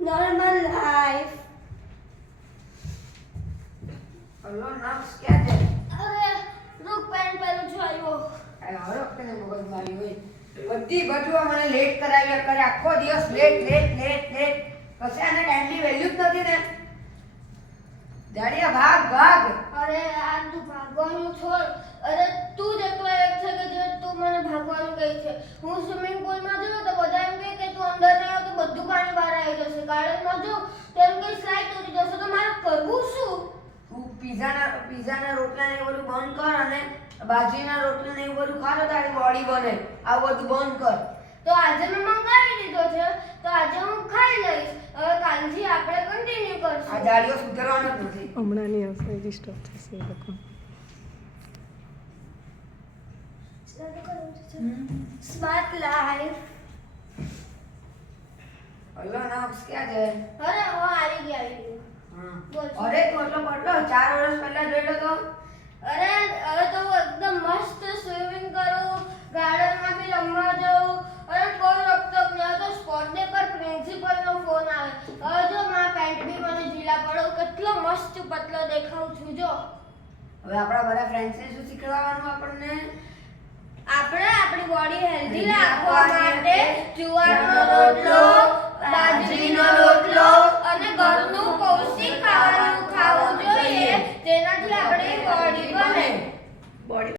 normal life. Hello નાક્સ ક્યાં છે? અરે રૂક પેન પહેલું છું આવ્યો. આ હર વખતે મગજ મારી હોય બધી બાજુ મને લેટ કરાવ્યા કરે આખો દિવસ લેટ પછી આને ટાઈમની વેલ્યુ જ નથી ને જાડિયા ભાગ અરે આ તું ભાગવાનું છોડ. અરે તું જ એકલો એક છે કે જે તું મને ભાગવાનું કહે છે. હું સ્વિમિંગ પુલમાં જઉં તો બધા એમ કહે કે તું અંદર નહીં આવ તો બધું પાણી બહાર આવી જશે. ગાર્ડનમાં જઉં તો એમ કે સ્લાઇડ તૂટી જશે. તો મારે કરવું શું? તું પીઝાના રોટલા ને એવું બધું બંધ કર અને બાજરીના રોટલા ને એવું બધું ખા તો તારી બોડી બને. આવું બધું બંધ કર. તો આજે મેં મંગાવી લીધો છે તો આજે હું ખાઈ લઈશ. હવે કાલથી આપણે કન્ટિન્યુ કરશું. આ જાડિયો સુધરવાનો જ નથી. હમણાં નહીં આવશે ડિસ્ટર્બ થશે એ લોકો સ્માર્ટ લાઈફ. હલો નાક્સ ક્યાં છે? અરે હું આવી ગઈ. બોલ. અરે તું એટલો પટલો 4 વર્ષ પહેલા જોયેલો તો અરે હવે તો હું એકદમ મસ્ત સ્વિમિંગ કરું, ગાર્ડનમાં બી રમવા જાઉં. અરે કોઈ રોકટોક નહીં. તો સ્પોટ ડે પર પ્રિન્સિપલનો ફોન આવે. હવે જો મારા પેન્ટ બી મને ઢીલા પડે. હું કેટલો મસ્ત પતલો દેખાઉં છું જો. હવે આપણા બધા ફ્રેન્ડ્સને શું શીખવાડવાનું આપણને આપણે આપણી બોડી હેલ્ધી રાખવા માટે જુવારનો